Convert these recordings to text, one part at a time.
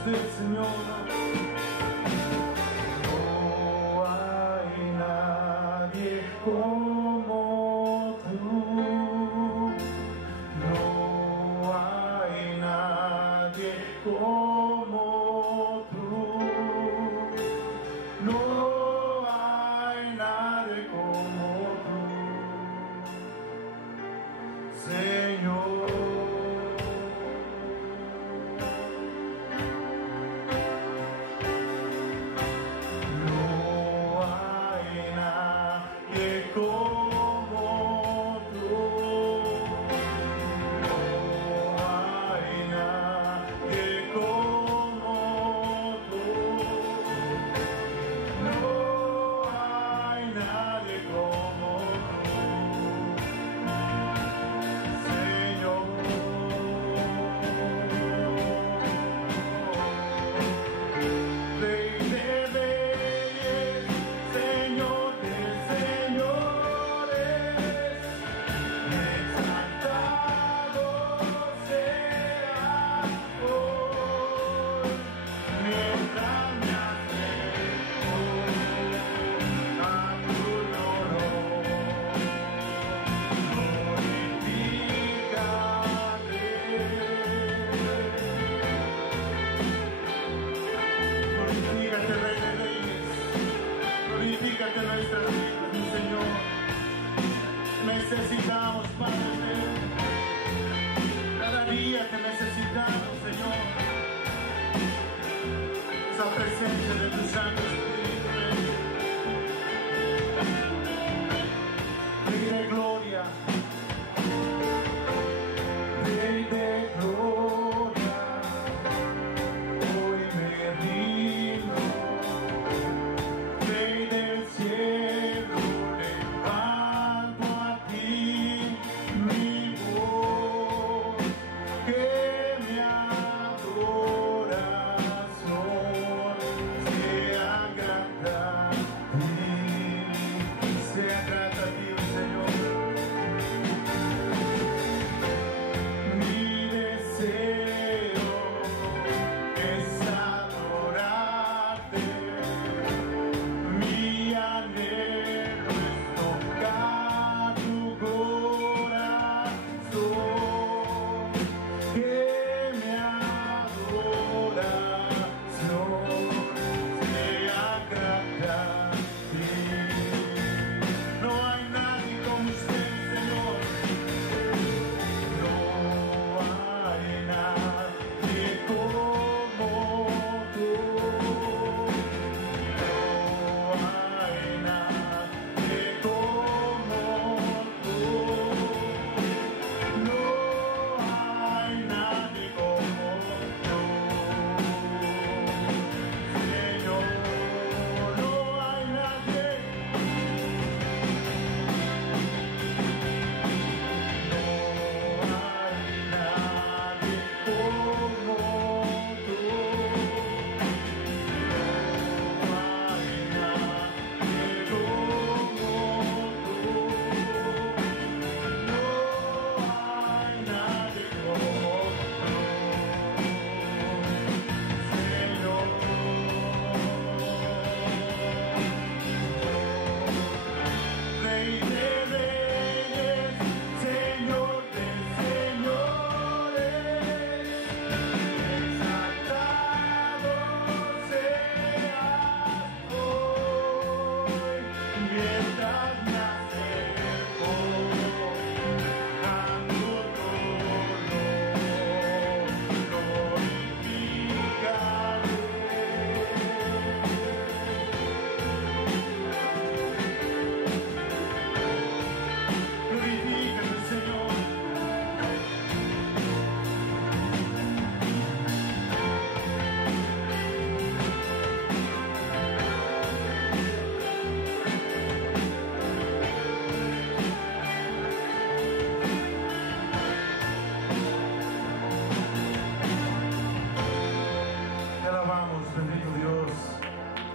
usted, Señor. No hay nadie como tú. No hay nadie como tú. No hay nadie como tú, Señor. Glorifícate nuestras vidas, mi Señor. Necesitamos, Padre. Cada día te necesitamos, Señor. Esa presencia de tu Santo Espíritu. Rey de gloria. Rey de gloria. Hoy me rindo. Rey del cielo, levanto a ti mi voz, que mi adoración sea grata a ti, Señor. Mi deseo es adorarte. Mi anhelo es tocar tu corazón, que mi adoración sea grata a ti. No hay nadie como usted, Señor. No hay nadie como tú.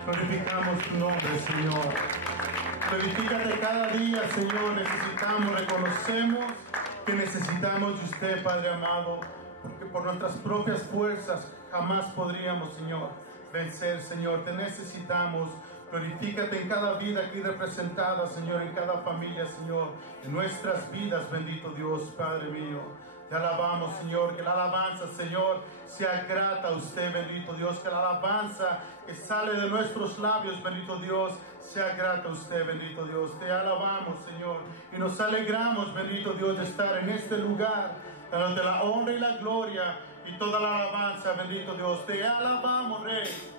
Glorificamos tu nombre, Señor. Glorifícate cada día, Señor. Necesitamos, reconocemos que necesitamos de usted, Padre amado. porque por nuestras propias fuerzas jamás podríamos, Señor, vencer, Señor. Te necesitamos. Glorifícate en cada vida aquí representada, Señor, en cada familia, Señor, en nuestras vidas, bendito Dios, Padre mío. Te alabamos, Señor, que la alabanza, Señor, sea grata a usted, bendito Dios, que la alabanza que sale de nuestros labios, bendito Dios, sea grata a usted, bendito Dios. Te alabamos, Señor, y nos alegramos, bendito Dios, de estar en este lugar, donde la honra y la gloria y toda la alabanza, bendito Dios. Te alabamos, Rey.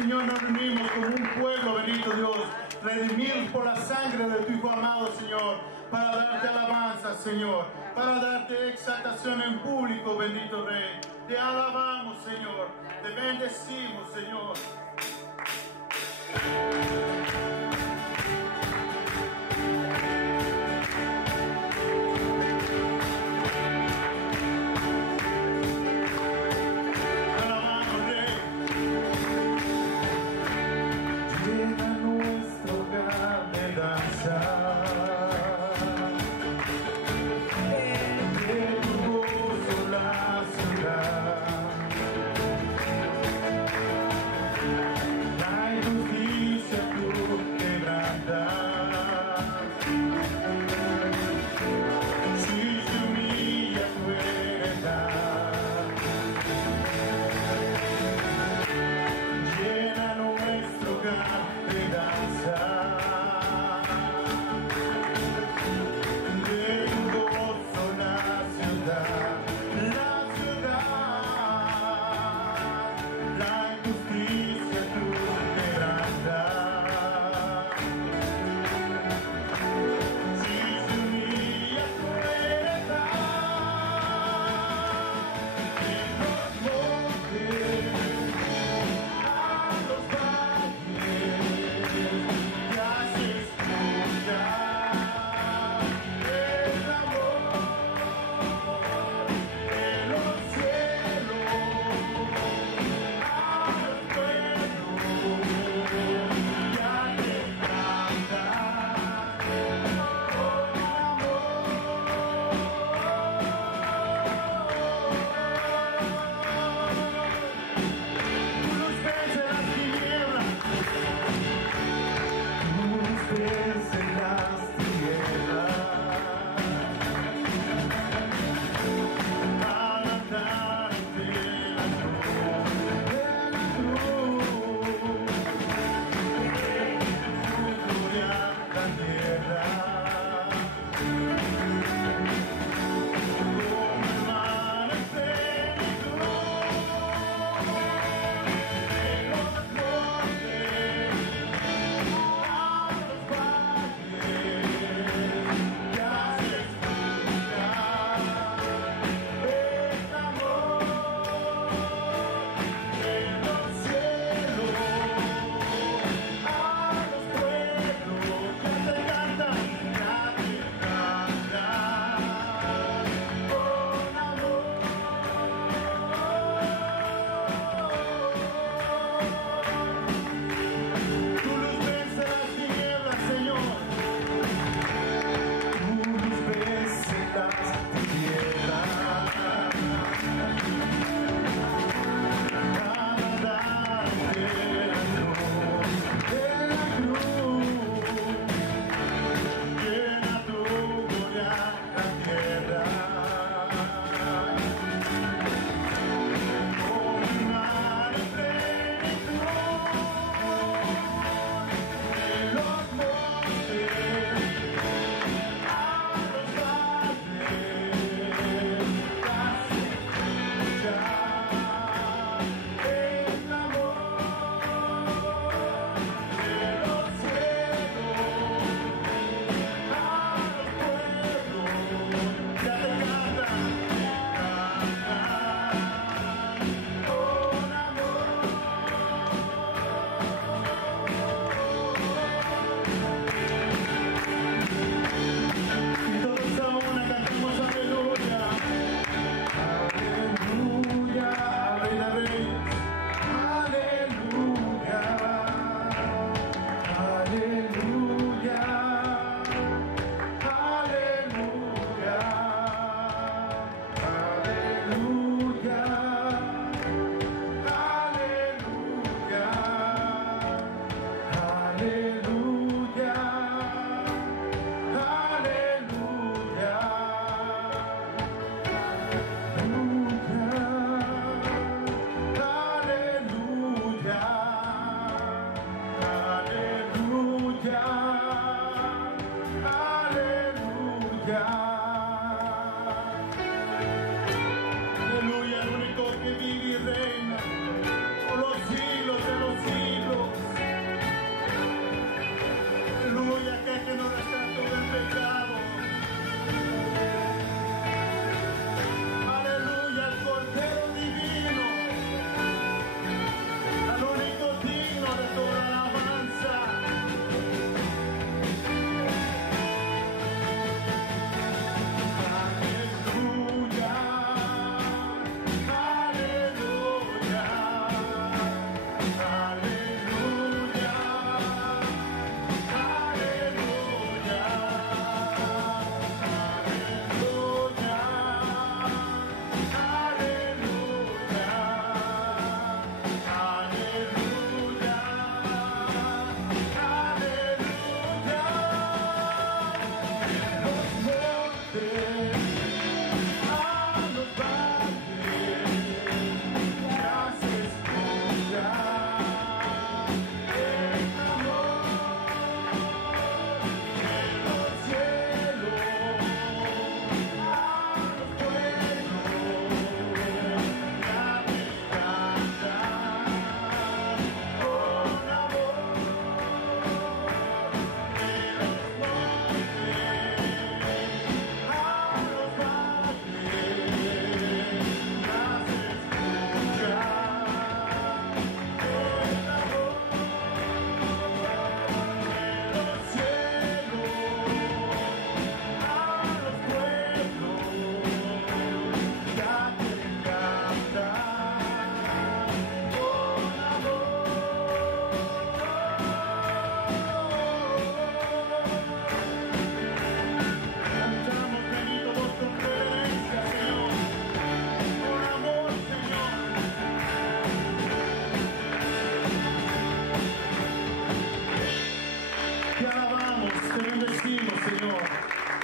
Señor, nos reunimos como un pueblo, bendito Dios, redimidos por la sangre de tu Hijo amado, Señor, para darte alabanza, Señor, para darte exaltación en público, bendito Rey. Te alabamos, Señor, te bendecimos, Señor. Ya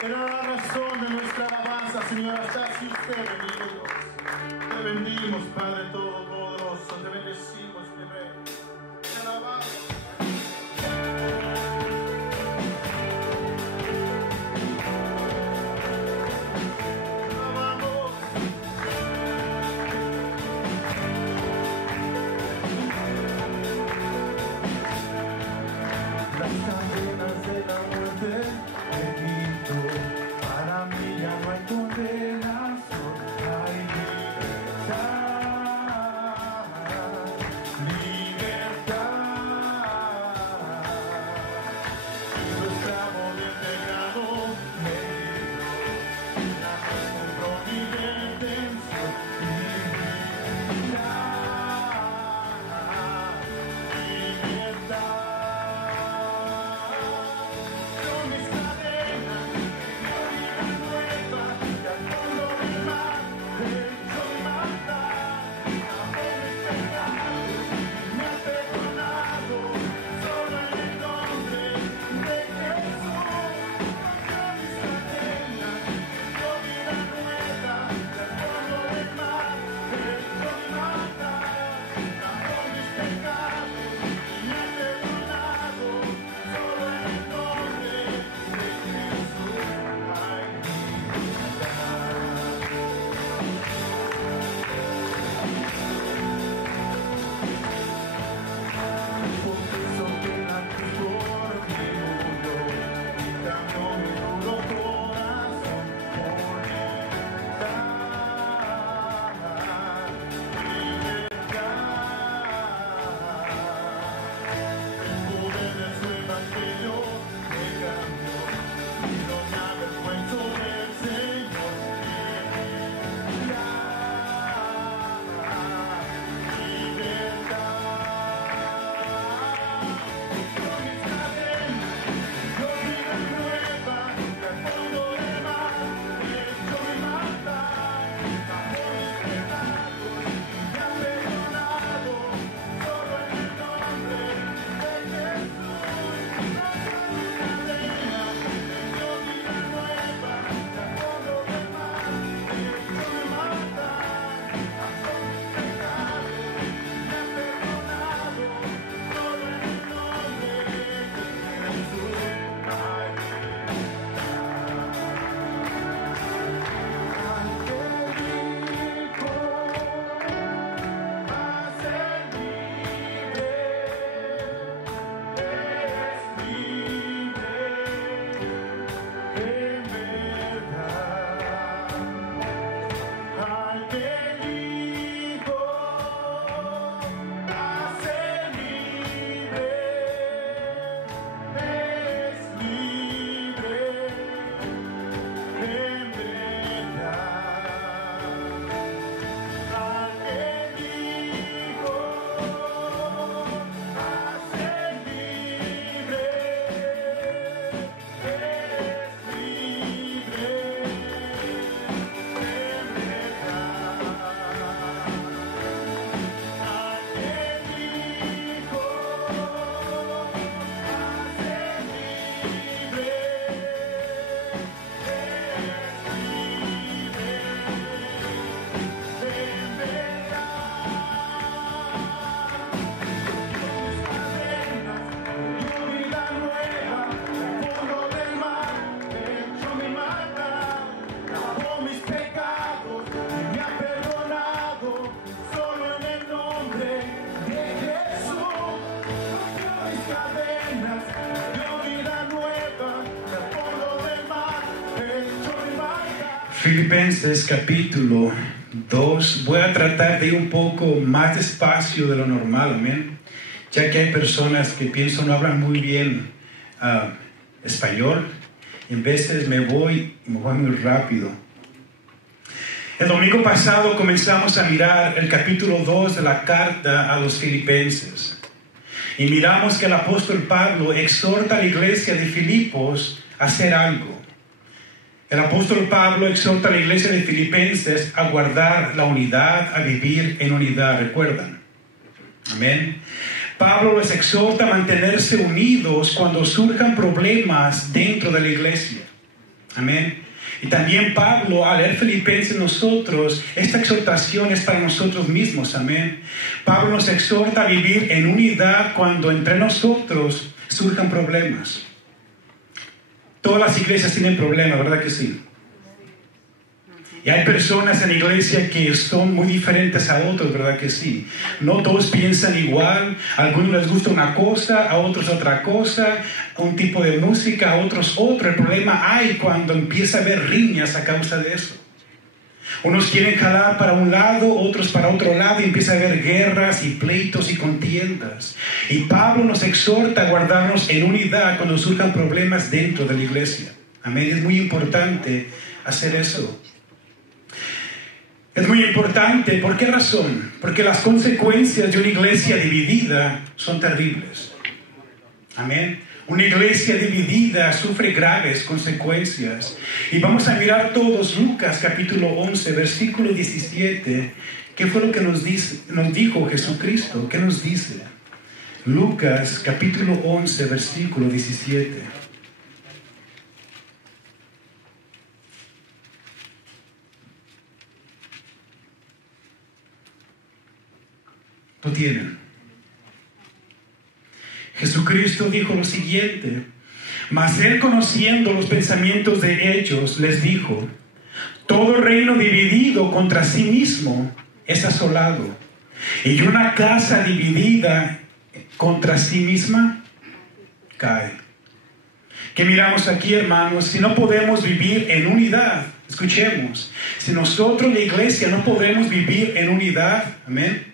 Era la razón de nuestra alabanza, Señor. Hasta así usted, bendito Dios. Te bendimos, Padre Todopoderoso. Te bendecimos, mi Rey. Te alabamos. Filipenses capítulo 2. Voy a tratar de ir un poco más despacio de lo normal, amén. Ya que hay personas que pienso no hablan muy bien español. En veces me voy muy rápido. El domingo pasado comenzamos a mirar el capítulo 2 de la carta a los Filipenses. Y miramos que el apóstol Pablo exhorta a la iglesia de Filipos a hacer algo. El apóstol Pablo exhorta a la iglesia de Filipenses a guardar la unidad, a vivir en unidad, ¿recuerdan? Amén. Pablo les exhorta a mantenerse unidos cuando surjan problemas dentro de la iglesia. Amén. Y también Pablo, al leer Filipenses nosotros, esta exhortación es para nosotros mismos. Amén. Pablo nos exhorta a vivir en unidad cuando entre nosotros surjan problemas. Todas las iglesias tienen problemas, ¿verdad que sí? Y hay personas en la iglesia que son muy diferentes a otros, ¿verdad que sí? No todos piensan igual. A algunos les gusta una cosa, a otros otra cosa, un tipo de música, a otros otro. El problema hay cuando empieza a haber riñas a causa de eso. Unos quieren jalar para un lado, otros para otro lado, y empieza a haber guerras y pleitos y contiendas. Y Pablo nos exhorta a guardarnos en unidad cuando surjan problemas dentro de la iglesia. Amén. Es muy importante hacer eso. Es muy importante. ¿Por qué razón? Porque las consecuencias de una iglesia dividida son terribles. Amén. Una iglesia dividida sufre graves consecuencias. Y vamos a mirar todos Lucas capítulo 11, versículo 17. ¿Qué fue lo que nos dijo Jesucristo? ¿Qué nos dice? Lucas capítulo 11, versículo 17. Lo tienen. Jesucristo dijo lo siguiente: mas él, conociendo los pensamientos de ellos, les dijo: todo reino dividido contra sí mismo es asolado, y una casa dividida contra sí misma cae. ¿Qué miramos aquí, hermanos? Si no podemos vivir en unidad, escuchemos, si nosotros, la iglesia, no podemos vivir en unidad, amén,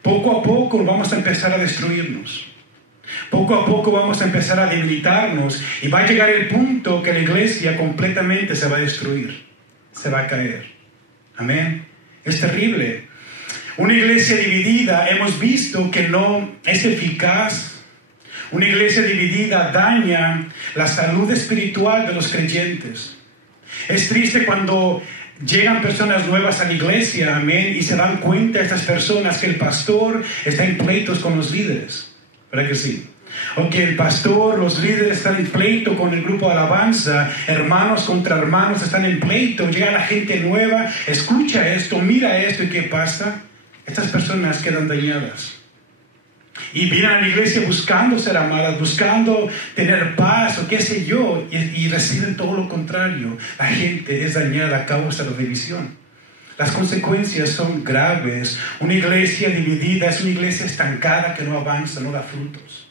poco a poco vamos a empezar a destruirnos. Poco a poco vamos a empezar a debilitarnos, y va a llegar el punto que la iglesia completamente se va a destruir, se va a caer. Amén. Es terrible. Una iglesia dividida, hemos visto que no es eficaz. Una iglesia dividida daña la salud espiritual de los creyentes. Es triste cuando llegan personas nuevas a la iglesia, amén, y se dan cuenta estas personas que el pastor está en pleitos con los líderes. ¿Verdad que sí? O que el pastor, los líderes están en pleito con el grupo de alabanza, hermanos contra hermanos están en pleito, llega la gente nueva, escucha esto, mira esto, ¿y qué pasa? Estas personas quedan dañadas. Y vienen a la iglesia buscando ser amadas, buscando tener paz o qué sé yo, y reciben todo lo contrario. La gente es dañada a causa de la división. Las consecuencias son graves. Una iglesia dividida es una iglesia estancada que no avanza, no da frutos.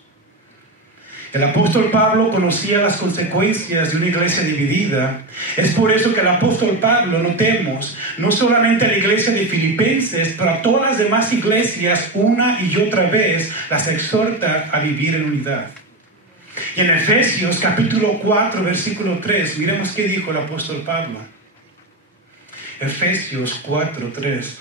El apóstol Pablo conocía las consecuencias de una iglesia dividida. Es por eso que el apóstol Pablo, notemos, no solamente a la iglesia de Filipenses, pero a todas las demás iglesias, una y otra vez, las exhorta a vivir en unidad. Y en Efesios capítulo 4, versículo 3, miremos qué dijo el apóstol Pablo. Efesios 4, 3.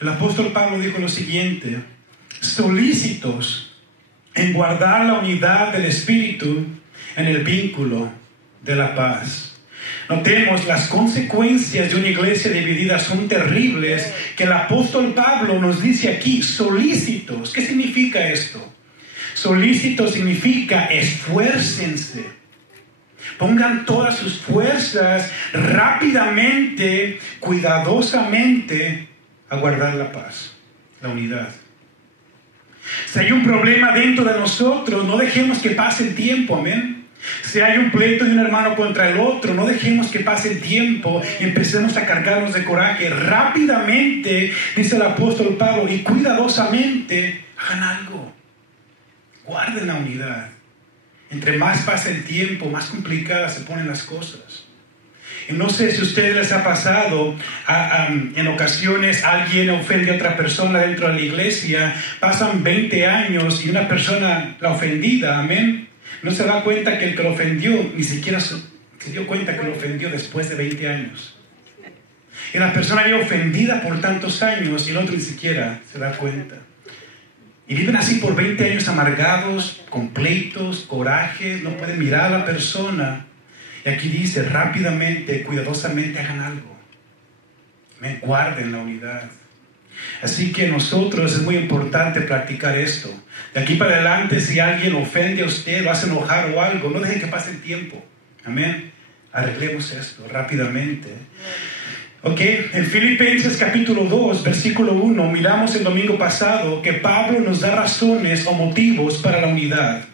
El apóstol Pablo dijo lo siguiente: solícitos en guardar la unidad del Espíritu en el vínculo de la paz. Notemos, las consecuencias de una iglesia dividida son terribles, que el apóstol Pablo nos dice aquí, solícitos. ¿Qué significa esto? Solícitos significa esfuércense. Pongan todas sus fuerzas rápidamente, cuidadosamente, a guardar la paz, la unidad. Si hay un problema dentro de nosotros, no dejemos que pase el tiempo, amén. Si hay un pleito de un hermano contra el otro, no dejemos que pase el tiempo y empecemos a cargarnos de coraje. Rápidamente, dice el apóstol Pablo, y cuidadosamente hagan algo. Guarden la unidad. Entre más pasa el tiempo, más complicadas se ponen las cosas. Y no sé si a ustedes les ha pasado, en ocasiones alguien ofende a otra persona dentro de la iglesia, pasan 20 años y una persona, la ofendida, amén, no se da cuenta que el que lo ofendió ni siquiera se dio cuenta que lo ofendió después de 20 años. Y la persona era ofendida por tantos años y el otro ni siquiera se da cuenta. Y viven así por 20 años amargados, con pleitos, corajes, no pueden mirar a la persona. Y aquí dice, rápidamente, cuidadosamente hagan algo. Guarden la unidad. Así que nosotros es muy importante practicar esto. De aquí para adelante, si alguien ofende a usted, lo hace enojar o algo, no dejen que pase el tiempo. Amén. Arreglemos esto rápidamente. Ok, en Filipenses capítulo 2, versículo 1, miramos el domingo pasado que Pablo nos da razones o motivos para la unidad.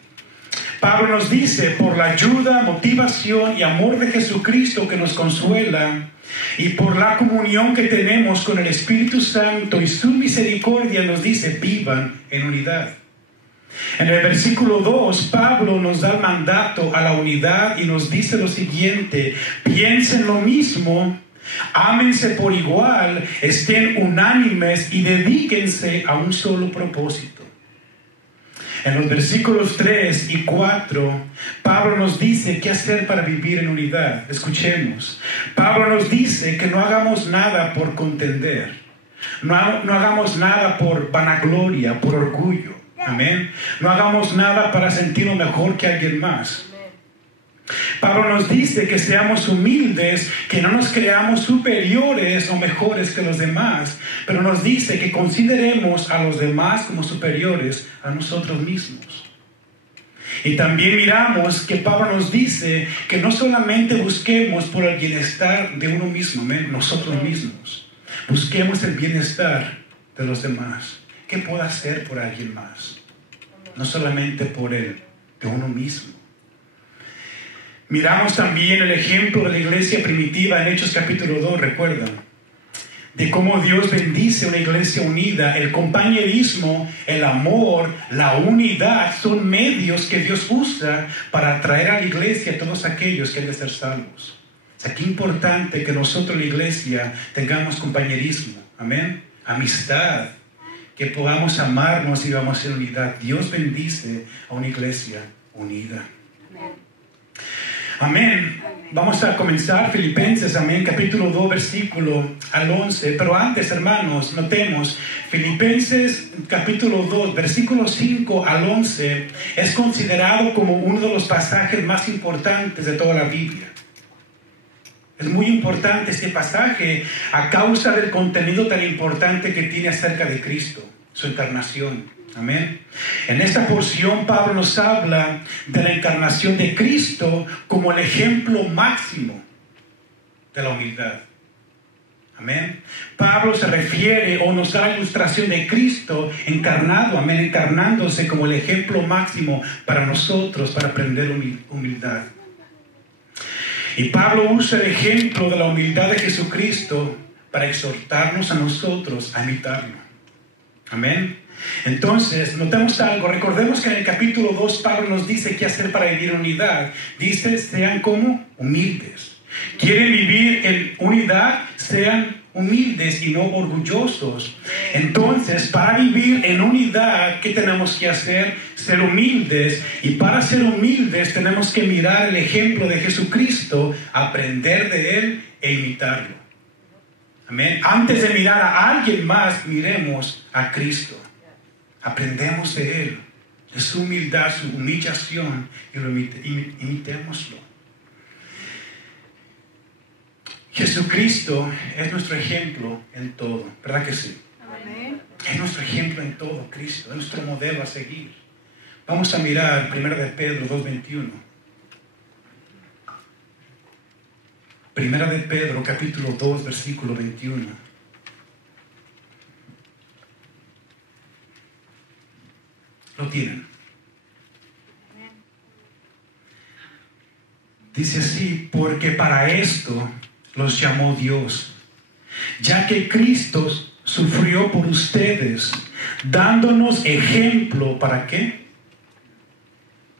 Pablo nos dice, por la ayuda, motivación y amor de Jesucristo que nos consuela, y por la comunión que tenemos con el Espíritu Santo y su misericordia, nos dice, vivan en unidad. En el versículo 2, Pablo nos da el mandato a la unidad y nos dice lo siguiente: piensen lo mismo, ámense por igual, estén unánimes y dedíquense a un solo propósito. En los versículos 3 y 4, Pablo nos dice qué hacer para vivir en unidad. Escuchemos. Pablo nos dice que no hagamos nada por contender. No hagamos nada por vanagloria, por orgullo. Amén. No hagamos nada para sentirnos mejor que alguien más. Pablo nos dice que seamos humildes, que no nos creamos superiores o mejores que los demás, pero nos dice que consideremos a los demás como superiores a nosotros mismos. Y también miramos que Pablo nos dice que no solamente busquemos por el bienestar de uno mismo, nosotros mismos, busquemos el bienestar de los demás. ¿Qué puedo hacer por alguien más? No solamente por él, de uno mismo. Miramos también el ejemplo de la iglesia primitiva en Hechos capítulo 2, recuerdan, de cómo Dios bendice una iglesia unida. El compañerismo, el amor, la unidad son medios que Dios usa para atraer a la iglesia a todos aquellos que han de ser salvos. O sea, qué importante que nosotros, la iglesia, tengamos compañerismo, amén, amistad, que podamos amarnos y vamos en unidad. Dios bendice a una iglesia unida. Amén. Vamos a comenzar Filipenses, amén, capítulo 2, versículo al 11. Pero antes, hermanos, notemos, Filipenses capítulo 2, versículo 5 al 11, es considerado como uno de los pasajes más importantes de toda la Biblia. Es muy importante este pasaje a causa del contenido tan importante que tiene acerca de Cristo, su encarnación. Amén. En esta porción Pablo nos habla de la encarnación de Cristo como el ejemplo máximo de la humildad. Amén. Pablo se refiere o nos da la ilustración de Cristo encarnado, amén, encarnándose como el ejemplo máximo para nosotros, para aprender humildad. Y Pablo usa el ejemplo de la humildad de Jesucristo para exhortarnos a nosotros a imitarlo. Amén. Entonces, notemos algo. Recordemos que en el capítulo 2 Pablo nos dice qué hacer para vivir en unidad. Dice, sean como humildes. ¿Quieren vivir en unidad? Sean humildes y no orgullosos. Entonces, para vivir en unidad, ¿qué tenemos que hacer? Ser humildes. Y para ser humildes tenemos que mirar el ejemplo de Jesucristo, aprender de Él e imitarlo. Amén. Antes de mirar a alguien más, miremos a Cristo. Aprendemos de Él, de su humildad, su humillación, y lo imitémoslo. Jesucristo es nuestro ejemplo en todo, ¿verdad que sí? Amén. Es nuestro ejemplo en todo, Cristo, es nuestro modelo a seguir. Vamos a mirar 1 de Pedro 2:21. 1 de Pedro capítulo 2, versículo 21. Lo tienen. Dice así, porque para esto los llamó Dios, ya que Cristo sufrió por ustedes, dándonos ejemplo, ¿para qué?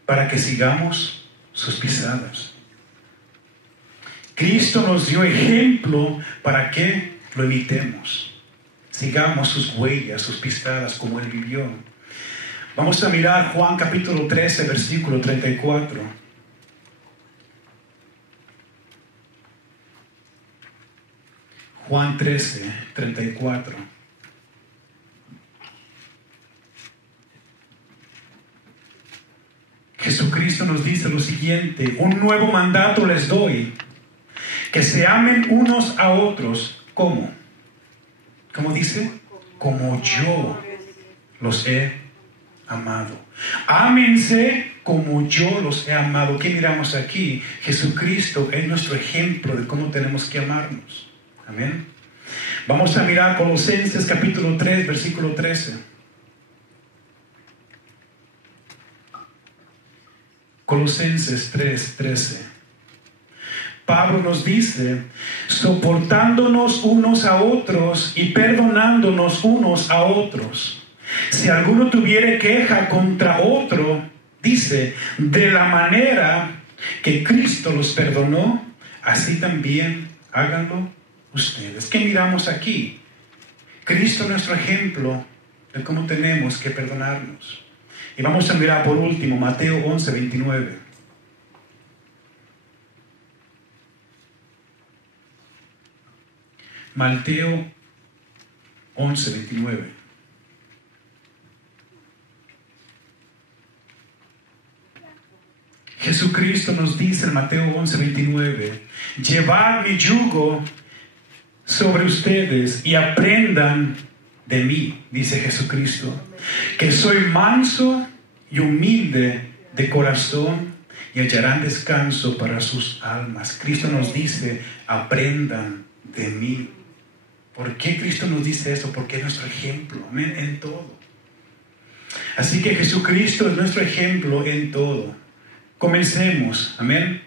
Para que sigamos sus pisadas. Cristo nos dio ejemplo para que lo imitemos, sigamos sus huellas, sus pisadas como Él vivió. Vamos a mirar Juan capítulo 13, versículo 34. Juan 13, 34. Jesucristo nos dice lo siguiente: un nuevo mandato les doy, que se amen unos a otros. ¿Cómo? ¿Cómo dice? como yo los he amado. Ámense como yo los he amado. ¿Qué miramos aquí? Jesucristo es nuestro ejemplo de cómo tenemos que amarnos. Amén. Vamos a mirar Colosenses capítulo 3, versículo 13. Colosenses 3, 13. Pablo nos dice, soportándonos unos a otros y perdonándonos unos a otros. Si alguno tuviere queja contra otro, dice, de la manera que Cristo los perdonó, así también háganlo ustedes. ¿Qué miramos aquí? Cristo es nuestro ejemplo de cómo tenemos que perdonarnos. Y vamos a mirar por último Mateo 11, 29. Mateo 11, 29. Jesucristo nos dice en Mateo 11, 29, llevad mi yugo sobre ustedes y aprendan de mí, dice Jesucristo, que soy manso y humilde de corazón y hallarán descanso para sus almas. Cristo nos dice, aprendan de mí. ¿Por qué Cristo nos dice eso? Porque es nuestro ejemplo, amén, en todo. Así que Jesucristo es nuestro ejemplo en todo. Comencemos, amén.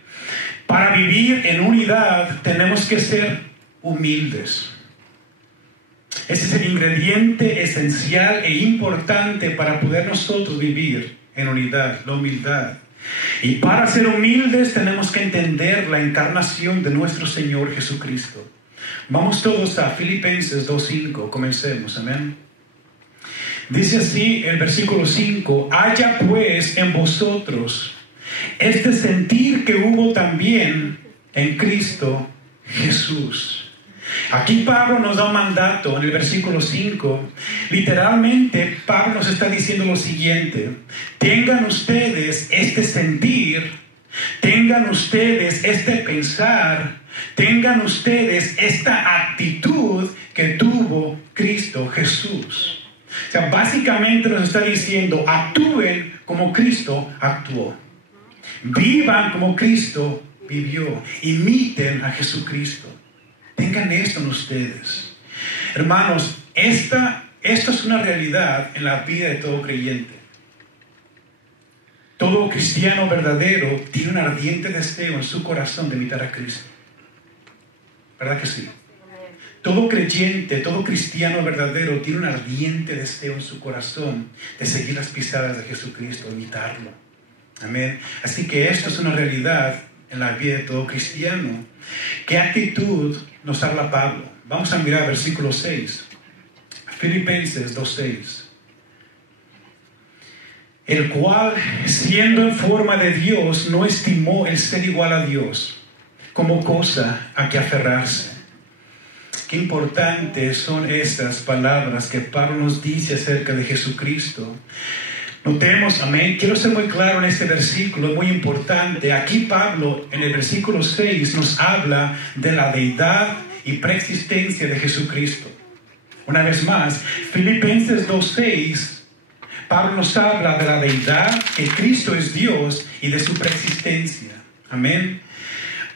Para vivir en unidad tenemos que ser humildes. Ese es el ingrediente esencial e importante para poder nosotros vivir en unidad, la humildad. Y para ser humildes tenemos que entender la encarnación de nuestro Señor Jesucristo. Vamos todos a Filipenses 2:5, comencemos, amén. Dice así el versículo 5, haya pues en vosotros este sentir que hubo también en Cristo Jesús. Aquí Pablo nos da un mandato en el versículo 5. Literalmente Pablo nos está diciendo lo siguiente: tengan ustedes este sentir, tengan ustedes este pensar, tengan ustedes esta actitud que tuvo Cristo Jesús. O sea, básicamente nos está diciendo, actúen como Cristo actuó. Vivan como Cristo vivió. Imiten a Jesucristo. Tengan esto en ustedes. Hermanos, esto es una realidad en la vida de todo creyente. Todo cristiano verdadero tiene un ardiente deseo en su corazón de imitar a Cristo. ¿Verdad que sí? Todo creyente, todo cristiano verdadero tiene un ardiente deseo en su corazón de seguir las pisadas de Jesucristo, imitarlo. Amén. Así que esto es una realidad en la vida de todo cristiano. ¿Qué actitud nos habla Pablo? Vamos a mirar versículo 6. Filipenses 2:6. El cual, siendo en forma de Dios, no estimó el ser igual a Dios como cosa a que aferrarse. Qué importantes son estas palabras que Pablo nos dice acerca de Jesucristo. Notemos, amén, quiero ser muy claro en este versículo, es muy importante. Aquí Pablo en el versículo 6 nos habla de la deidad y preexistencia de Jesucristo. Una vez más, Filipenses 2:6, Pablo nos habla de la deidad, que Cristo es Dios, y de su preexistencia. Amén.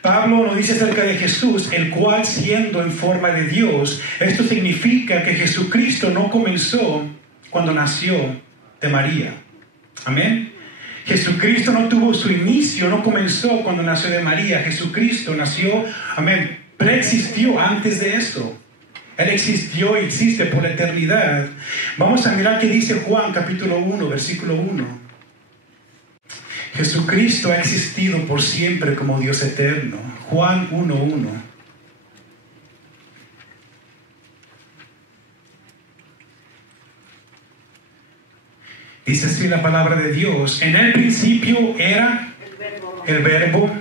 Pablo nos dice acerca de Jesús, el cual siendo en forma de Dios, esto significa que Jesucristo no comenzó cuando nació de María. Amén. Jesucristo no tuvo su inicio, no comenzó cuando nació de María. Jesucristo nació, amén, preexistió antes de eso. Él existió y existe por la eternidad. Vamos a mirar qué dice Juan capítulo 1, versículo 1. Jesucristo ha existido por siempre como Dios eterno. Juan 1:1. Dice así la palabra de Dios: en el principio era el verbo,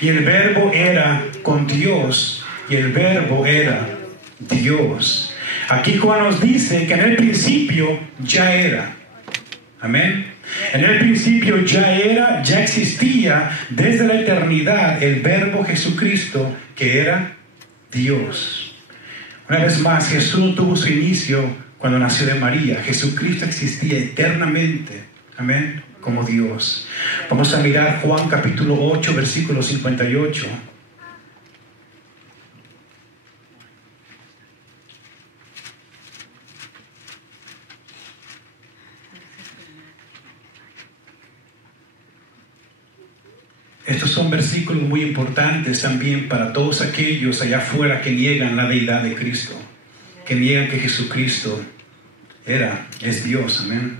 y el verbo era con Dios, y el verbo era Dios. Aquí Juan nos dice que en el principio ya era. Amén. En el principio ya era, ya existía desde la eternidad el verbo Jesucristo, que era Dios. Una vez más, Jesús no tuvo su inicio cuando nació de María. Jesucristo existía eternamente, amén, como Dios. Vamos a mirar Juan capítulo 8, versículo 58. Estos son versículos muy importantes también para todos aquellos allá afuera que niegan la deidad de Cristo, que niegan que Jesucristo es Dios, amén.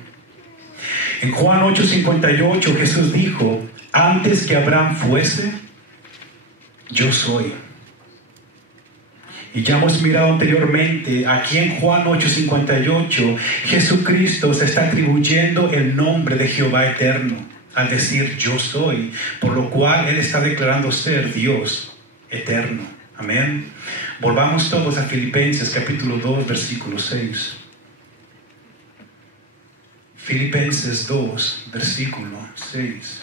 En Juan 8:58 Jesús dijo: antes que Abraham fuese, yo soy. Y ya hemos mirado anteriormente, aquí en Juan 8:58, Jesucristo se está atribuyendo el nombre de Jehová eterno al decir yo soy, por lo cual Él está declarando ser Dios eterno. Amén. Volvamos todos a Filipenses capítulo 2, versículo 6. Filipenses 2, versículo 6.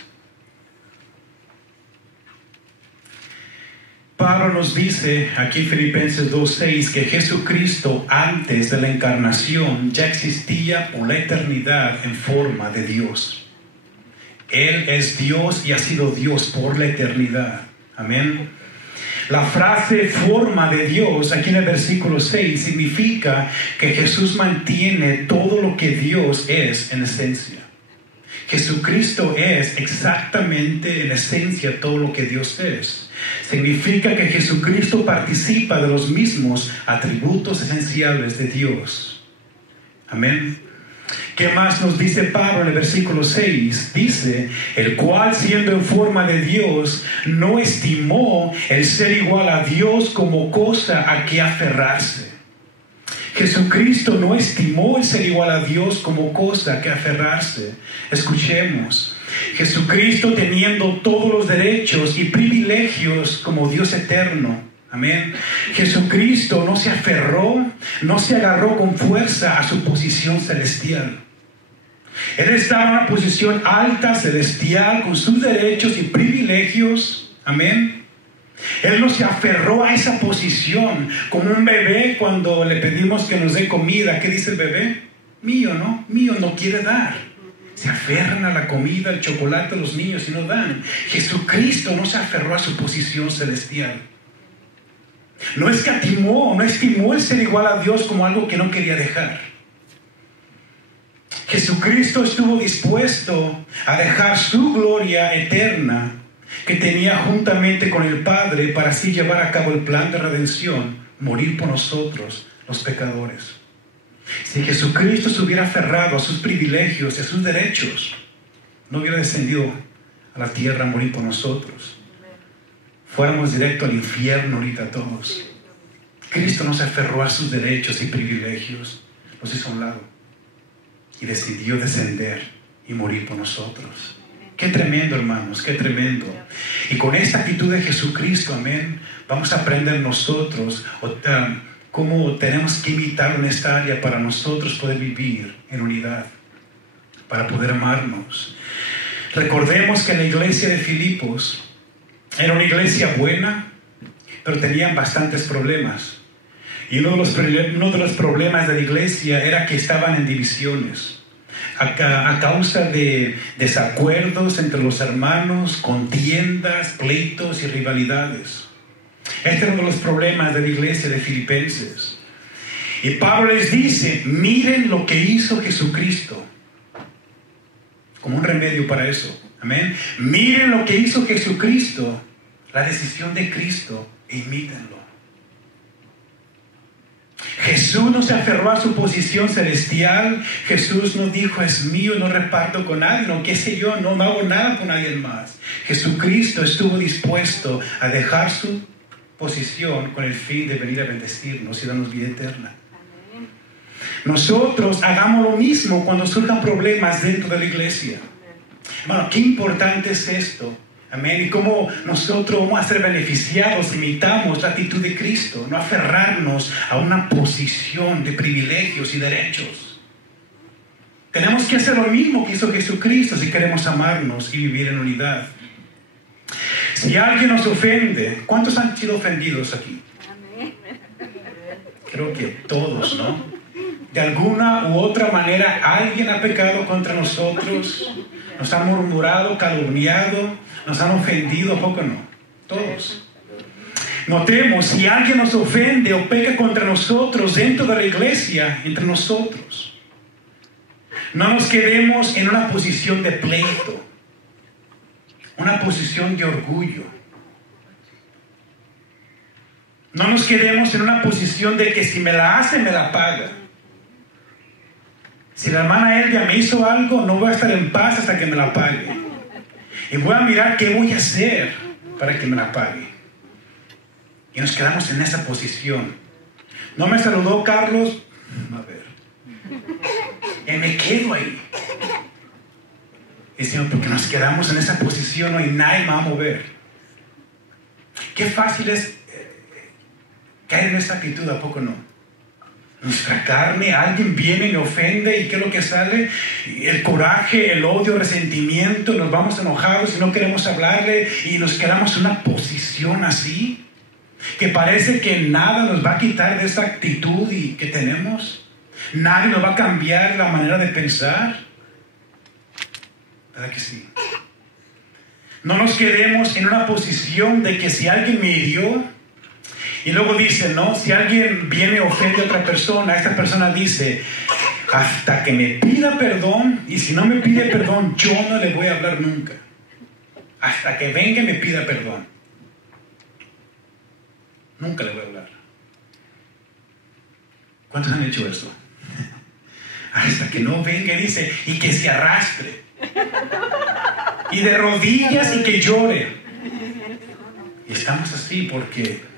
Pablo nos dice aquí en Filipenses 2:6 que Jesucristo antes de la encarnación ya existía por la eternidad en forma de Dios. Él es Dios y ha sido Dios por la eternidad. Amén. La frase forma de Dios aquí en el versículo 6 significa que Jesús mantiene todo lo que Dios es en esencia. Jesucristo es exactamente en esencia todo lo que Dios es. Significa que Jesucristo participa de los mismos atributos esenciales de Dios. Amén. ¿Qué más nos dice Pablo en el versículo 6? Dice, el cual siendo en forma de Dios, no estimó el ser igual a Dios como cosa a que aferrarse. Jesucristo no estimó el ser igual a Dios como cosa a que aferrarse. Escuchemos. Jesucristo teniendo todos los derechos y privilegios como Dios eterno. Amén. Jesucristo no se aferró, no se agarró con fuerza a su posición celestial. Él estaba en una posición alta, celestial, con sus derechos y privilegios. Amén. Él no se aferró a esa posición como un bebé cuando le pedimos que nos dé comida. ¿Qué dice el bebé? Mío, ¿no? Mío, no quiere dar. Se aferran a la comida, al chocolate, los niños y no dan. Jesucristo no se aferró a su posición celestial. No escatimó, no estimó el ser igual a Dios como algo que no quería dejar. Jesucristo estuvo dispuesto a dejar su gloria eterna que tenía juntamente con el Padre para así llevar a cabo el plan de redención, morir por nosotros, los pecadores. Si Jesucristo se hubiera aferrado a sus privilegios y a sus derechos, no hubiera descendido a la tierra a morir por nosotros. Fuéramos directo al infierno ahorita todos. Cristo no se aferró a sus derechos y privilegios, los hizo a un lado y decidió descender y morir por nosotros. Qué tremendo, hermanos, qué tremendo. Y con esta actitud de Jesucristo, amén, vamos a aprender nosotros cómo tenemos que imitarlo en esta área para nosotros poder vivir en unidad, para poder amarnos. Recordemos que la iglesia de Filipos era una iglesia buena, pero tenían bastantes problemas. Y uno de los problemas de la iglesia era que estaban en divisiones. A causa de desacuerdos entre los hermanos, contiendas, pleitos y rivalidades. Este era uno de los problemas de la iglesia de Filipenses. Y Pablo les dice, miren lo que hizo Jesucristo. Como un remedio para eso. Amén. Miren lo que hizo Jesucristo, la decisión de Cristo, e imítenlo. Jesús no se aferró a su posición celestial. Jesús no dijo, es mío, no reparto con nadie, no, qué sé yo, no hago nada con alguien más. Jesucristo estuvo dispuesto a dejar su posición con el fin de venir a bendecirnos y darnos vida eterna. Nosotros hagamos lo mismo cuando surjan problemas dentro de la iglesia. Bueno, qué importante es esto. Amén. Y cómo nosotros vamos a ser beneficiados, imitamos la actitud de Cristo, no aferrarnos a una posición de privilegios y derechos. Tenemos que hacer lo mismo que hizo Jesucristo si queremos amarnos y vivir en unidad. Si alguien nos ofende, ¿cuántos han sido ofendidos aquí? Creo que todos, ¿no? de alguna u otra manera alguien ha pecado contra nosotros, nos han murmurado, calumniado, nos han ofendido, ¿a poco no? Todos. Notemos, si alguien nos ofende o peca contra nosotros dentro de la iglesia, entre nosotros, no nos quedemos en una posición de pleito, una posición de orgullo. No nos quedemos en una posición de que si me la hace, me la paga. Si la hermana Elvia me hizo algo, no voy a estar en paz hasta que me la pague. Y voy a mirar qué voy a hacer para que me la pague. Y nos quedamos en esa posición. ¿No me saludó Carlos? A ver. Y me quedo ahí. Decimos, porque nos quedamos en esa posición, no hay nadie me va a mover. Qué fácil es caer en esa actitud, ¿a poco no? Nuestra carne, alguien viene y me ofende, ¿y qué es lo que sale? El coraje, el odio, el resentimiento, nos vamos enojados y no queremos hablarle y nos quedamos en una posición así, que parece que nada nos va a quitar de esa actitud y que tenemos. Nadie nos va a cambiar la manera de pensar. ¿Verdad que sí? No nos quedemos en una posición de que si alguien me hirió, y luego dice, ¿no? Si alguien viene y ofende a otra persona, esta persona dice, hasta que me pida perdón, y si no me pide perdón, yo no le voy a hablar nunca. Hasta que venga y me pida perdón. Nunca le voy a hablar. ¿Cuántos han hecho eso? Hasta que no venga y dice, y que se arrastre. Y de rodillas y que llore. Y estamos así porque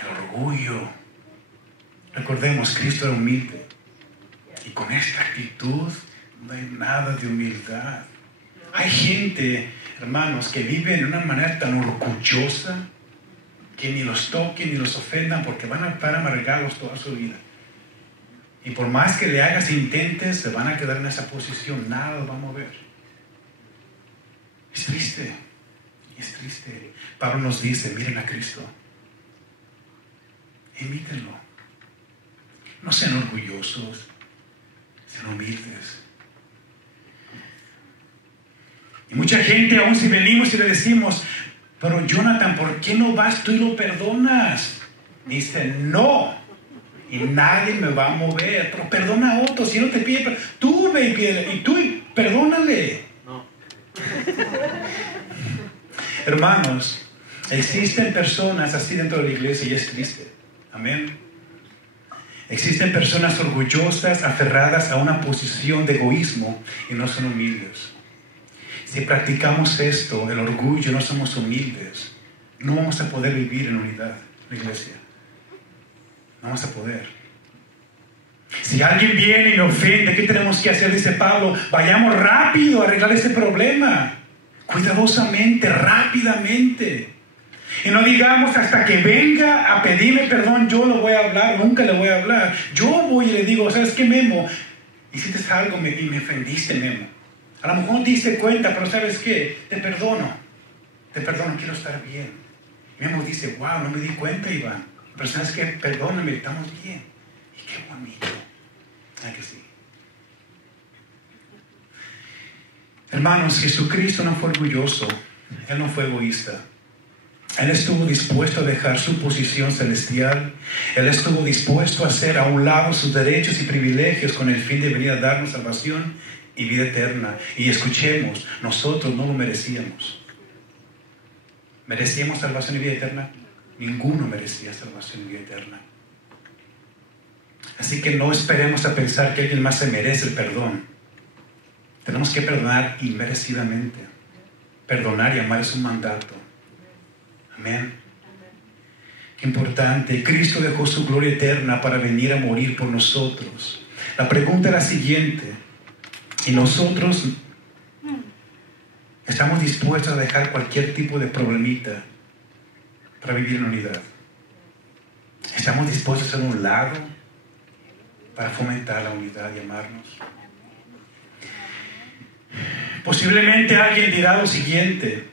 el orgullo. Recordemos, Cristo era humilde. Y con esta actitud no hay nada de humildad. Hay gente, hermanos, que vive de una manera tan orgullosa que ni los toquen ni los ofendan porque van a estar amargados toda su vida. Y por más que le hagas intentes, se van a quedar en esa posición. Nada los va a mover. Es triste. Es triste. Pablo nos dice, miren a Cristo. Imítenlo. No sean orgullosos. Sean humildes. Y mucha gente, aún si venimos y le decimos, pero Jonathan, ¿por qué no vas tú y lo perdonas? Dice, no. Y nadie me va a mover. Pero perdona a otros. Si no te pide, tú ve y pídele. Y tú perdónale. No. Hermanos, existen personas así dentro de la iglesia y es triste. Amén. Existen personas orgullosas, aferradas a una posición de egoísmo y no son humildes. Si practicamos esto, el orgullo, no somos humildes, no vamos a poder vivir en unidad en la iglesia. No vamos a poder. Si alguien viene y me ofende, ¿qué tenemos que hacer? Dice Pablo, vayamos rápido a arreglar ese problema. Cuidadosamente, rápidamente. Y no digamos hasta que venga a pedirme perdón, yo lo voy a hablar, nunca le voy a hablar. Yo voy y le digo, ¿sabes qué, Memo? Hiciste algo y me ofendiste, Memo. A lo mejor no te diste cuenta, pero ¿sabes qué? Te perdono, quiero estar bien. Y Memo dice, wow, no me di cuenta, Iván. Pero ¿sabes qué? Perdóname, estamos bien. Y qué bonito. ¿Verdad que sí? Hermanos, Jesucristo no fue orgulloso. Él no fue egoísta. Él estuvo dispuesto a dejar su posición celestial. Él estuvo dispuesto a hacer a un lado sus derechos y privilegios con el fin de venir a darnos salvación y vida eterna. Y escuchemos, nosotros no lo merecíamos. ¿Merecíamos salvación y vida eterna? Ninguno merecía salvación y vida eterna. Así que no esperemos a pensar que alguien más se merece el perdón. Tenemos que perdonar inmerecidamente. Perdonar y amar es un mandato. Amén. Qué importante. Cristo dejó su gloria eterna para venir a morir por nosotros. La pregunta es la siguiente. ¿Y nosotros estamos dispuestos a dejar cualquier tipo de problemita para vivir en unidad? ¿Estamos dispuestos a hacer un lado para fomentar la unidad y amarnos? Posiblemente alguien dirá lo siguiente: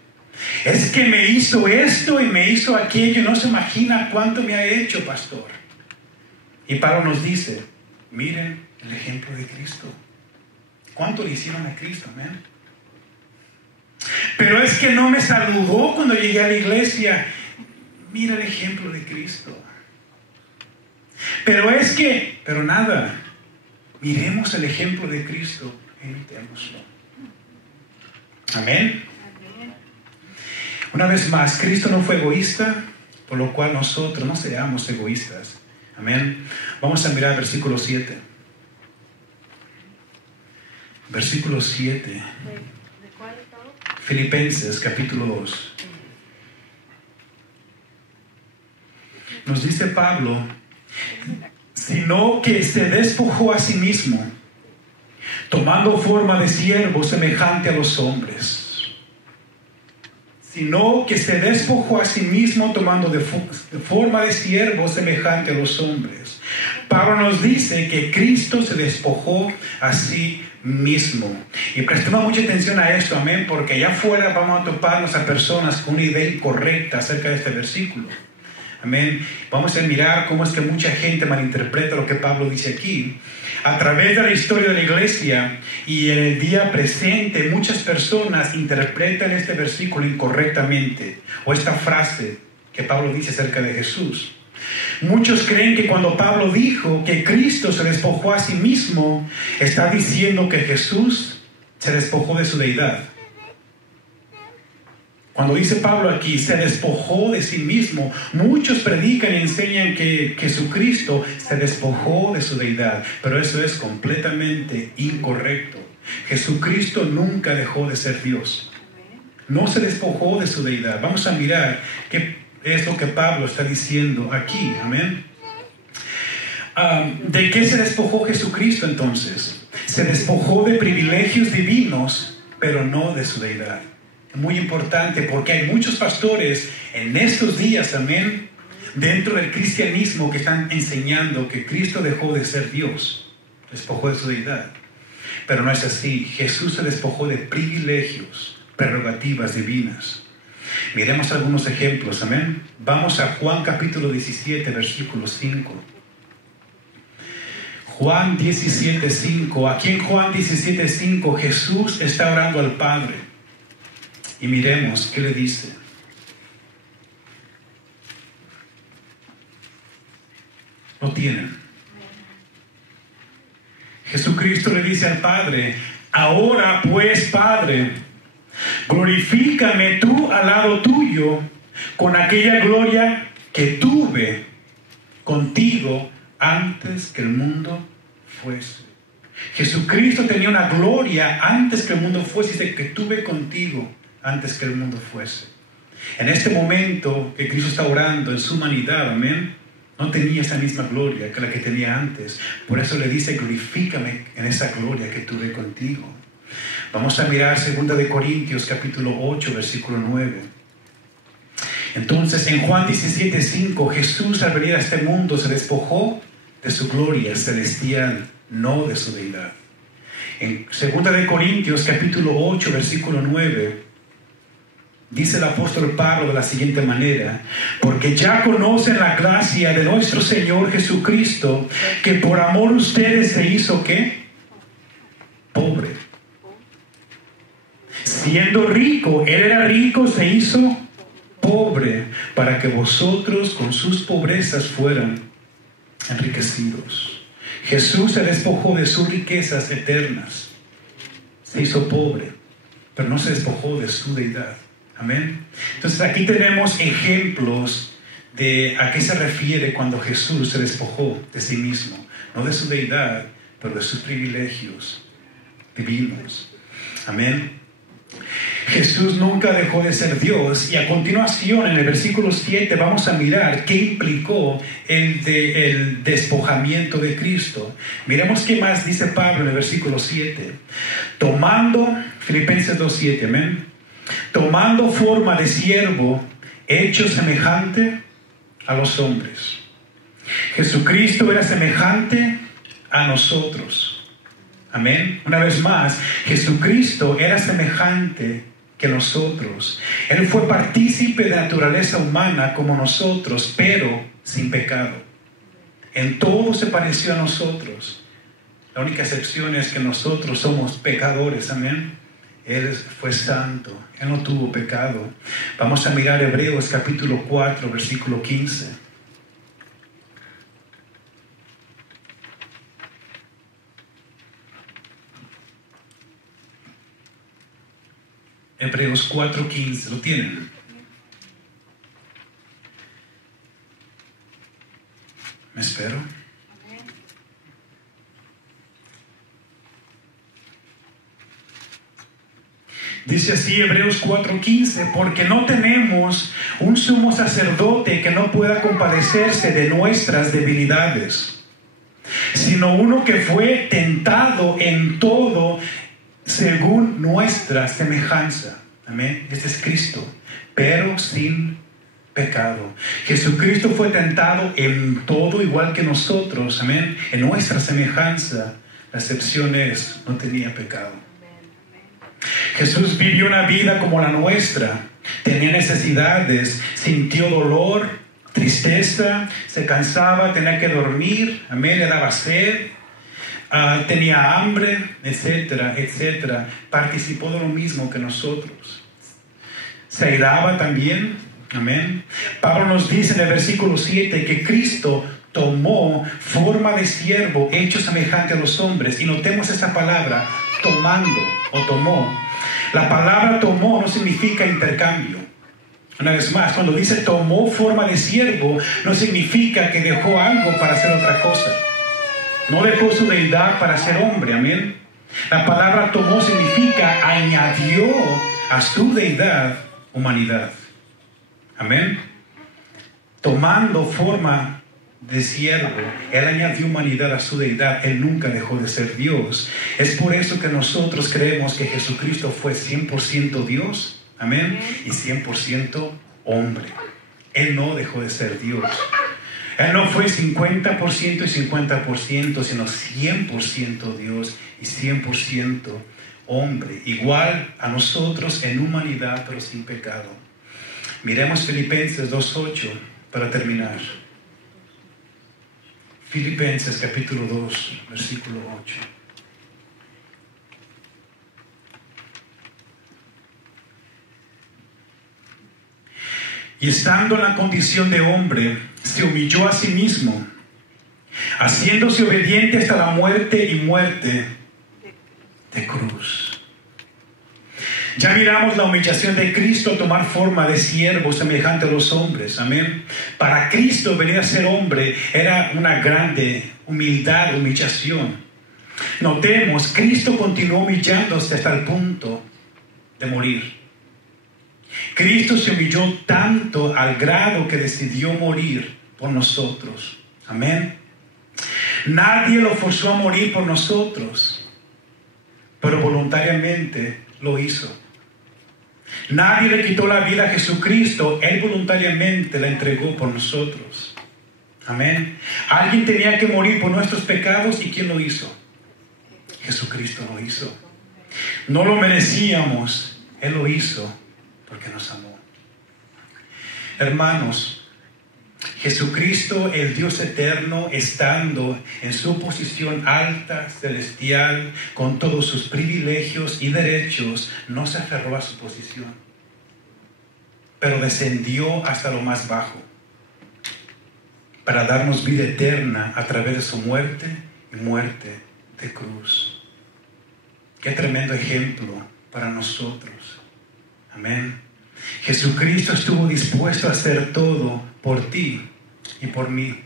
es que me hizo esto y me hizo aquello y no se imagina cuánto me ha hecho, pastor. Y Pablo nos dice, Miren el ejemplo de Cristo. ¿Cuánto le hicieron a Cristo, amén? Pero es que no me saludó cuando llegué a la iglesia. Mira el ejemplo de Cristo. Pero nada. Miremos el ejemplo de Cristo e imitémoslo. Amén. Una vez más, Cristo no fue egoísta, por lo cual nosotros no seamos egoístas. Amén. Vamos a mirar versículo 7. Versículo 7. ¿De cuál es todo? Filipenses capítulo 2. Nos dice Pablo, sino que se despojó a sí mismo, tomando forma de siervo semejante a los hombres. Sino que se despojó a sí mismo, tomando de forma de siervo semejante a los hombres. Pablo nos dice que Cristo se despojó a sí mismo. Y prestemos mucha atención a esto, amén, porque allá afuera vamos a toparnos a personas con una idea incorrecta acerca de este versículo. Amén. Vamos a mirar cómo es que mucha gente malinterpreta lo que Pablo dice aquí. A través de la historia de la iglesia y en el día presente, muchas personas interpretan este versículo incorrectamente, o esta frase que Pablo dice acerca de Jesús. Muchos creen que cuando Pablo dijo que Cristo se despojó a sí mismo, está diciendo que Jesús se despojó de su deidad. Cuando dice Pablo aquí, se despojó de sí mismo, muchos predican y enseñan que Jesucristo se despojó de su deidad, pero eso es completamente incorrecto. Jesucristo nunca dejó de ser Dios. No se despojó de su deidad. Vamos a mirar qué es lo que Pablo está diciendo aquí. Amén. ¿De qué se despojó Jesucristo entonces? Se despojó de privilegios divinos, pero no de su deidad. Muy importante, porque hay muchos pastores en estos días, amén, dentro del cristianismo que están enseñando que Cristo dejó de ser Dios, despojó de su deidad. Pero no es así. Jesús se despojó de privilegios, prerrogativas divinas. Miremos algunos ejemplos, amén. Vamos a Juan capítulo 17, versículo 5. Juan 17, 5. Aquí en Juan 17, 5, Jesús está orando al Padre. Y miremos qué le dice. Lo tienen. Jesucristo le dice al Padre: ahora pues, Padre, glorifícame tú al lado tuyo con aquella gloria que tuve contigo antes que el mundo fuese. Jesucristo tenía una gloria antes que el mundo fuese. Dice que tuve contigo antes que el mundo fuese. En este momento que Cristo está orando en su humanidad, amén, no tenía esa misma gloria que la que tenía antes. Por eso le dice: glorifícame en esa gloria que tuve contigo. Vamos a mirar 2 de Corintios capítulo 8 versículo 9. Entonces en Juan 17, 5, Jesús al venir a este mundo se despojó de su gloria celestial, no de su deidad. En 2 de Corintios capítulo 8 versículo 9 dice el apóstol Pablo de la siguiente manera: porque ya conocen la gracia de nuestro Señor Jesucristo, que por amor ustedes se hizo ¿qué? Pobre. Siendo rico, Él era rico, se hizo pobre, para que vosotros con sus pobrezas fueran enriquecidos. Jesús se despojó de sus riquezas eternas, se hizo pobre, pero no se despojó de su deidad. Amén. Entonces aquí tenemos ejemplos de a qué se refiere cuando Jesús se despojó de sí mismo, no de su deidad, pero de sus privilegios divinos. Amén. Jesús nunca dejó de ser Dios, y a continuación en el versículo 7 vamos a mirar qué implicó el despojamiento de Cristo. Miremos qué más dice Pablo en el versículo 7. Filipenses 2:7, amén. Tomando forma de siervo, hecho semejante a los hombres. Jesucristo era semejante a nosotros. Amén. Una vez más, Jesucristo era semejante que nosotros. Él fue partícipe de la naturaleza humana como nosotros, pero sin pecado. En todo se pareció a nosotros, La única excepción es que nosotros somos pecadores, amén. Él fue santo, Él no tuvo pecado. Vamos a mirar Hebreos capítulo 4, versículo 15. Hebreos 4:15, ¿lo tienen? Me espero. Dice así Hebreos 4:15, porque no tenemos un sumo sacerdote que no pueda compadecerse de nuestras debilidades, sino uno que fue tentado en todo según nuestra semejanza. Amén. Este es Cristo, pero sin pecado. Jesucristo fue tentado en todo igual que nosotros. Amén. En nuestra semejanza. La excepción es, no tenía pecado. Jesús vivió una vida como la nuestra. Tenía necesidades, sintió dolor, tristeza, se cansaba, tenía que dormir. Amén. Le daba sed. Tenía hambre, etcétera, etcétera. Participó de lo mismo que nosotros. Se airaba también. Amén. Pablo nos dice en el versículo 7 que Cristo tomó forma de siervo, hecho semejante a los hombres. Y notemos esa palabra, tomando o tomó. La palabra tomó no significa intercambio. Una vez más, cuando dice tomó forma de siervo, no significa que dejó algo para hacer otra cosa. No dejó su deidad para ser hombre, amén. La palabra tomó significa añadió a su deidad humanidad, amén. Tomando forma de siervo, Él añadió humanidad a su deidad. Él nunca dejó de ser Dios. Es por eso que nosotros creemos que Jesucristo fue 100% Dios, amén, y 100% hombre. Él no dejó de ser Dios. Él no fue 50% y 50%, sino 100% Dios y 100% hombre. Igual a nosotros en humanidad, pero sin pecado. Miremos Filipenses 2:8 para terminar. Filipenses capítulo 2, versículo 8. Y estando en la condición de hombre, se humilló a sí mismo, haciéndose obediente hasta la muerte y muerte de cruz. Ya miramos la humillación de Cristo, tomar forma de siervo semejante a los hombres. Amén. Para Cristo venir a ser hombre era una grande humildad, humillación. Notemos, Cristo continuó humillándose hasta el punto de morir. Cristo se humilló tanto al grado que decidió morir por nosotros. Amén. Nadie lo forzó a morir por nosotros, pero voluntariamente lo hizo. Nadie le quitó la vida a Jesucristo. Él voluntariamente la entregó por nosotros. Amén. Alguien tenía que morir por nuestros pecados. ¿Y quién lo hizo? Jesucristo lo hizo. No lo merecíamos. Él lo hizo porque nos amó. Hermanos, Jesucristo, el Dios eterno, estando en su posición alta, celestial, con todos sus privilegios y derechos, no se aferró a su posición, pero descendió hasta lo más bajo para darnos vida eterna a través de su muerte y muerte de cruz. Qué tremendo ejemplo para nosotros. Amén. Jesucristo estuvo dispuesto a hacer todo por ti y por mí.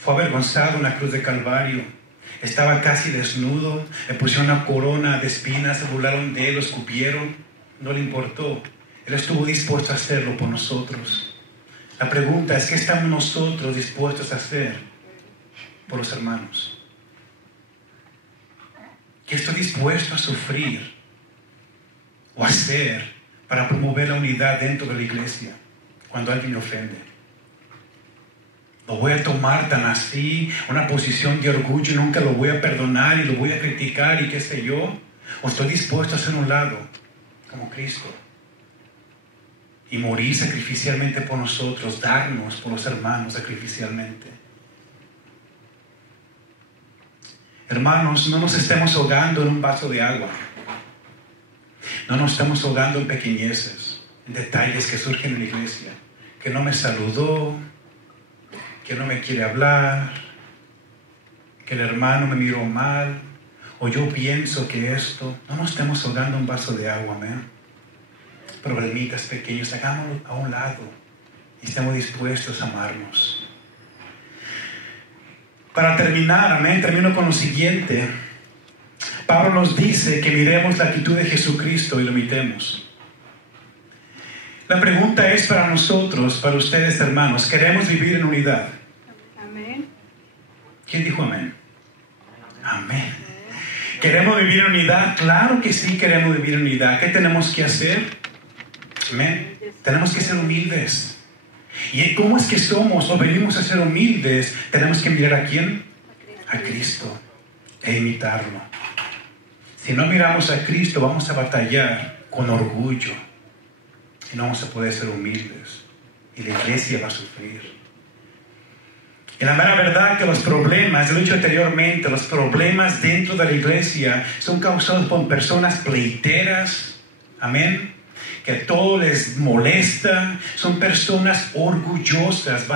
Fue avergonzado en la cruz de Calvario. Estaba casi desnudo. Le pusieron una corona de espinas, se burlaron de él, lo escupieron. No le importó. Él estuvo dispuesto a hacerlo por nosotros. La pregunta es, ¿qué estamos nosotros dispuestos a hacer por los hermanos? ¿Qué estoy dispuesto a sufrir o hacer para promover la unidad dentro de la iglesia cuando alguien me ofende? Lo voy a tomar tan así, una posición de orgullo, y nunca lo voy a perdonar y lo voy a criticar y qué sé yo. O estoy dispuesto a hacer un lado como Cristo y morir sacrificialmente por nosotros, darnos por los hermanos sacrificialmente. Hermanos, no nos estemos ahogando en un vaso de agua. No nos estamos ahogando en pequeñeces, en detalles que surgen en la iglesia. Que no me saludó, que no me quiere hablar, que el hermano me miró mal, o yo pienso que esto. No nos estemos ahogando en un vaso de agua, amén. Problemitas pequeños, hagámoslo a un lado y estemos dispuestos a amarnos. Para terminar, amén, termino con lo siguiente. Pablo nos dice que miremos la actitud de Jesucristo y lo imitemos. La pregunta es para nosotros, para ustedes, hermanos, ¿queremos vivir en unidad? Amén. ¿Quién dijo amén? Amén. ¿Queremos vivir en unidad? Claro que sí queremos vivir en unidad. ¿Qué tenemos que hacer? Amén. Tenemos que ser humildes. ¿Y cómo es que somos o venimos a ser humildes? Tenemos que mirar a ¿quién? A Cristo e imitarlo. Si no miramos a Cristo, vamos a batallar con orgullo y no vamos a poder ser humildes y la iglesia va a sufrir. Y la mera verdad que los problemas, lo he dicho anteriormente, los problemas dentro de la iglesia son causados por personas pleiteras, amén, que todo les molesta, son personas orgullosas,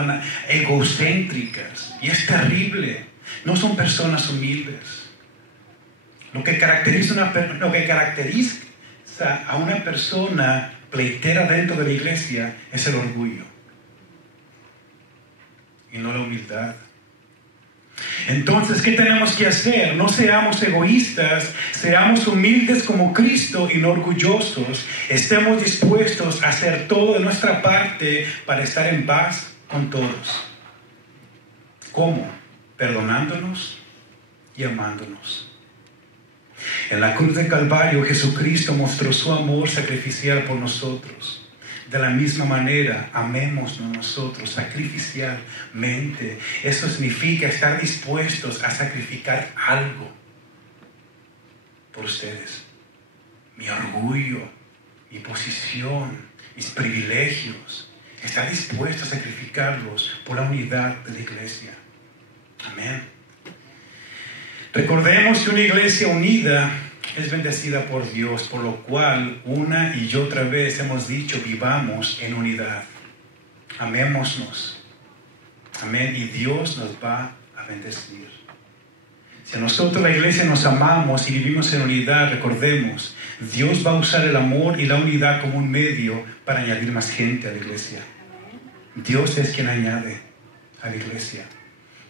egocéntricas, y es terrible. No son personas humildes. Lo que caracteriza a una persona pleitera dentro de la iglesia es el orgullo y no la humildad. Entonces, ¿qué tenemos que hacer? No seamos egoístas, seamos humildes como Cristo y no orgullosos. Estemos dispuestos a hacer todo de nuestra parte para estar en paz con todos. ¿Cómo? Perdonándonos y amándonos. En la cruz del Calvario, Jesucristo mostró su amor sacrificial por nosotros. De la misma manera, amémonos nosotros sacrificialmente. Eso significa estar dispuestos a sacrificar algo por ustedes. Mi orgullo, mi posición, mis privilegios. Estar dispuesto a sacrificarlos por la unidad de la iglesia. Amén. Recordemos que una iglesia unida es bendecida por Dios, por lo cual una y otra vez hemos dicho, vivamos en unidad. Amémonos. Amén. Y Dios nos va a bendecir. Si a nosotros la iglesia nos amamos y vivimos en unidad, recordemos, Dios va a usar el amor y la unidad como un medio para añadir más gente a la iglesia. Dios es quien añade a la iglesia.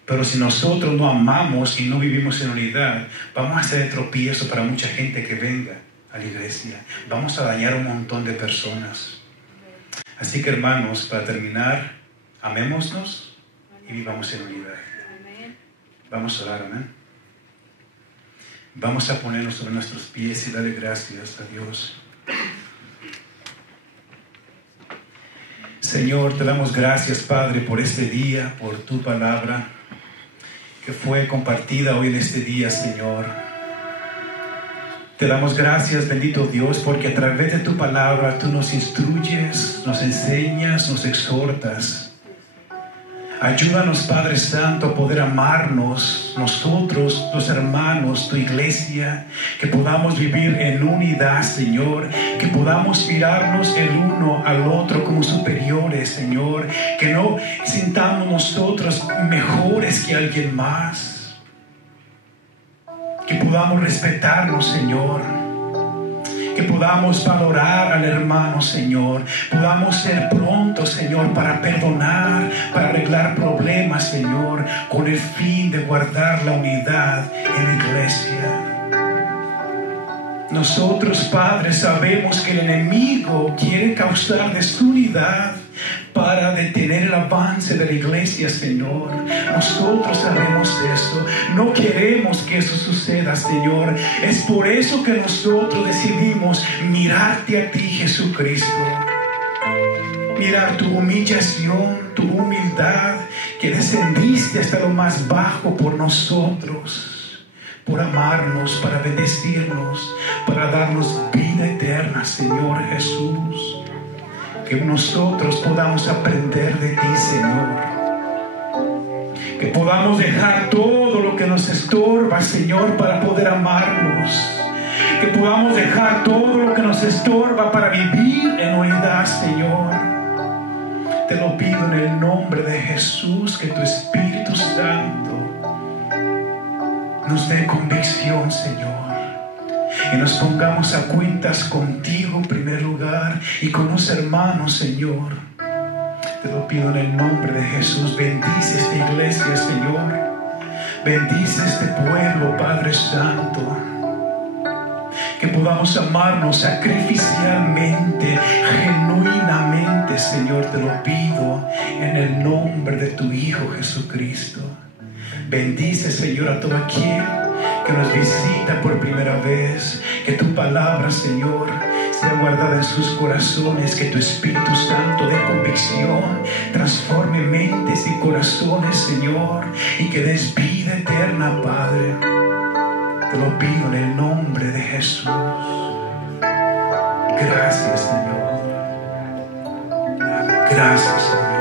Pero si nosotros no amamos y no vivimos en unidad, vamos a ser tropiezo para mucha gente que venga a la iglesia. Vamos a dañar a un montón de personas. Así que, hermanos, para terminar, amémonos y vivamos en unidad. Vamos a orar, amén. Vamos a ponernos sobre nuestros pies y darle gracias a Dios. Señor, te damos gracias, Padre, por este día, por tu palabra que fue compartida hoy en este día, Señor. Te damos gracias, bendito Dios, porque a través de tu palabra tú nos instruyes, nos enseñas, nos exhortas. Ayúdanos, Padre Santo, a poder amarnos nosotros, los hermanos, tu iglesia, que podamos vivir en unidad, Señor, que podamos mirarnos el uno al otro como superiores, Señor, que no sintamos nosotros mejores que alguien más, que podamos respetarnos, Señor, que podamos valorar al hermano, Señor, podamos ser prontos, Señor, para perdonar, para arreglar problemas, Señor, con el fin de guardar la unidad en la iglesia. Nosotros, Padre, sabemos que el enemigo quiere causar desunidad para detener el avance de la iglesia, Señor. Nosotros sabemos eso. No queremos que eso suceda, Señor. Es por eso que nosotros decidimos mirarte a ti, Jesucristo. Mirar tu humillación, tu humildad, que descendiste hasta lo más bajo por nosotros, por amarnos, para bendecirnos, para darnos vida eterna, Señor Jesús. Que nosotros podamos aprender de ti, Señor. Que podamos dejar todo lo que nos nos estorba, Señor, para poder amarnos. Que podamos dejar todo lo que nos estorba para vivir en unidad, Señor. Te lo pido en el nombre de Jesús, que tu Espíritu Santo nos dé convicción, Señor, y nos pongamos a cuentas contigo en primer lugar y con los hermanos, Señor. Te lo pido en el nombre de Jesús. Bendice esta iglesia, Señor. Bendice este pueblo, Padre Santo. Que podamos amarnos sacrificialmente, genuinamente, Señor. Te lo pido en el nombre de tu Hijo Jesucristo. Bendice, Señor, a todo aquel que nos visita por primera vez. Que tu palabra, Señor, sea guardada en sus corazones. Que tu Espíritu Santo dé convicción, transforme mentes y corazones, Señor, y que des vida eterna, Padre. Te lo pido en el nombre de Jesús. Gracias, Señor. Gracias, Señor.